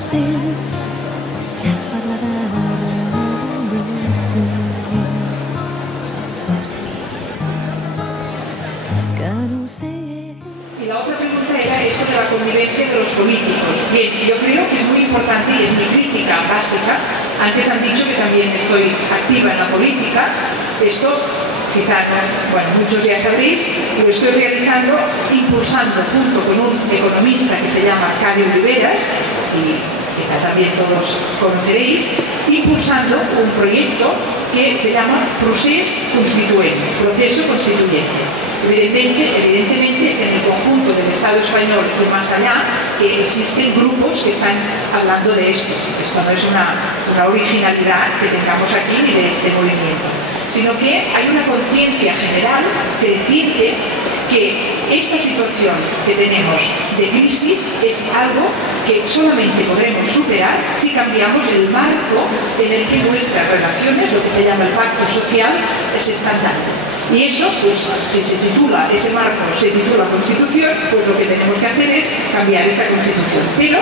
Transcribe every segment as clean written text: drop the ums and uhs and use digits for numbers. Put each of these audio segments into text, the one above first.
sents que has parlat de revolució. Que no sé. Y la otra pregunta era esto de la convivencia de los políticos. Bien, yo creo que es muy importante y es mi crítica básica. Antes han dicho que también estoy activa en la política. Esto, quizá no, bueno, muchos ya sabréis, lo estoy realizando impulsando junto con un economista que se llama Arcadio Oliveras, y quizá también todos conoceréis, impulsando un proyecto que se llama Procés Constituent, Proceso Constituyente. Evidentemente es en el conjunto del Estado español y más allá que existen grupos que están hablando de esto. Esto no es una originalidad que tengamos aquí ni de este movimiento, sino que hay una conciencia general que defiende que esta situación que tenemos de crisis es algo que solamente podremos superar si cambiamos el marco en el que nuestras relaciones, lo que se llama el pacto social, se están dando. Y eso, pues, si se titula, ese marco se titula Constitución, pues lo que tenemos que hacer es cambiar esa Constitución. Pero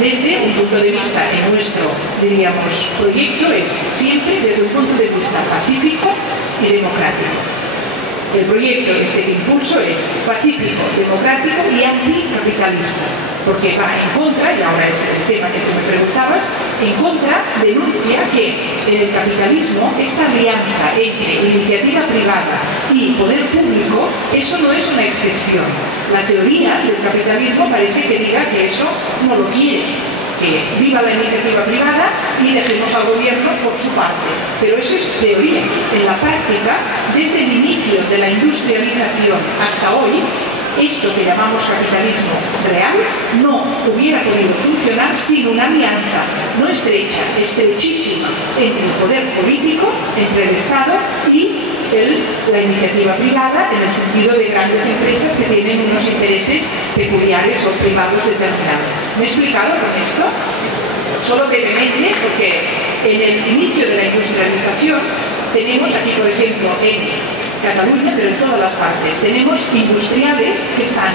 desde un punto de vista, en nuestro, diríamos, proyecto, es siempre desde un punto de vista pacífico y democrático. El proyecto que impulso es pacífico, democrático y anticapitalista, porque va en contra, y ahora es el tema que tú me preguntabas, en contra denuncia que en el capitalismo esta alianza entre iniciativa privada y poder público, eso no es una excepción. La teoría del capitalismo parece que diga que eso no lo quiere, que viva la iniciativa privada y dejemos al gobierno por su parte. Pero eso es teoría. En la práctica, desde el inicio de la industrialización hasta hoy, esto que llamamos capitalismo real no hubiera podido funcionar sin una alianza no estrecha, estrechísima, entre el poder político, entre el Estado y la iniciativa privada, en el sentido de grandes empresas que tienen unos intereses peculiares o privados determinados. ¿Me he explicado con esto? Solo brevemente, porque en el inicio de la industrialización tenemos aquí, por ejemplo, en Cataluña, pero en todas las partes, tenemos industriales que están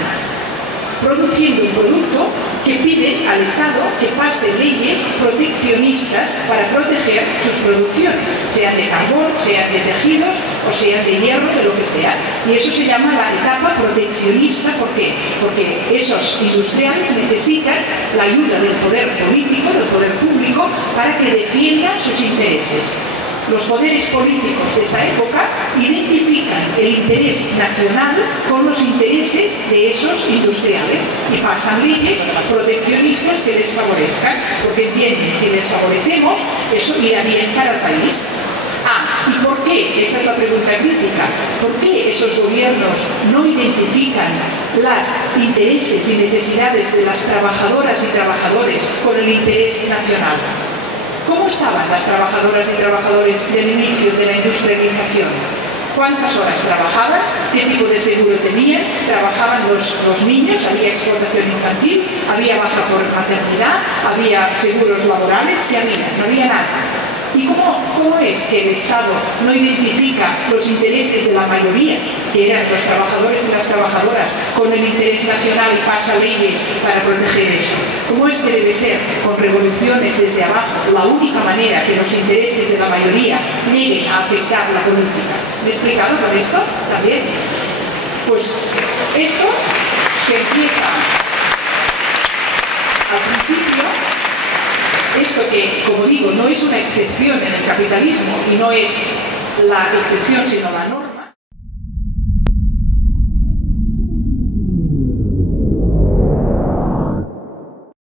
produciendo un producto que piden al Estado que pase leyes proteccionistas para proteger sus producciones, sean de carbón, sean de tejidos o sean de hierro, de lo que sea. Y eso se llama la etapa proteccionista. ¿Por qué? Porque esos industriales necesitan la ayuda del poder político, del poder público, para que defiendan sus intereses. Los poderes políticos de esa época identifican el interés nacional con los intereses de esos industriales y pasan leyes proteccionistas que les favorezcan, porque entienden, si les favorecemos, eso irá bien para el país. ¿Y por qué? Esa es la pregunta crítica. ¿Por qué esos gobiernos no identifican los intereses y necesidades de las trabajadoras y trabajadores con el interés nacional? ¿Cómo estaban las trabajadoras y trabajadores del inicio de la industrialización? ¿Cuántas horas trabajaban? ¿Qué tipo de seguro tenían? ¿Trabajaban los niños? ¿Había explotación infantil? ¿Había baja por maternidad? ¿Había seguros laborales? ¿Qué había? No había nada. ¿Y cómo es que el Estado no identifica los intereses de la mayoría, que eran los trabajadores y las trabajadoras, con el interés nacional y pasa leyes para proteger eso? ¿Cómo es que debe ser, con revoluciones desde abajo, la única manera que los intereses de la mayoría lleguen a afectar la política? ¿Me he explicado con esto también? Pues esto que empieza al principio, esto que, como digo, no es una excepción en el capitalismo y no es la excepción sino la norma.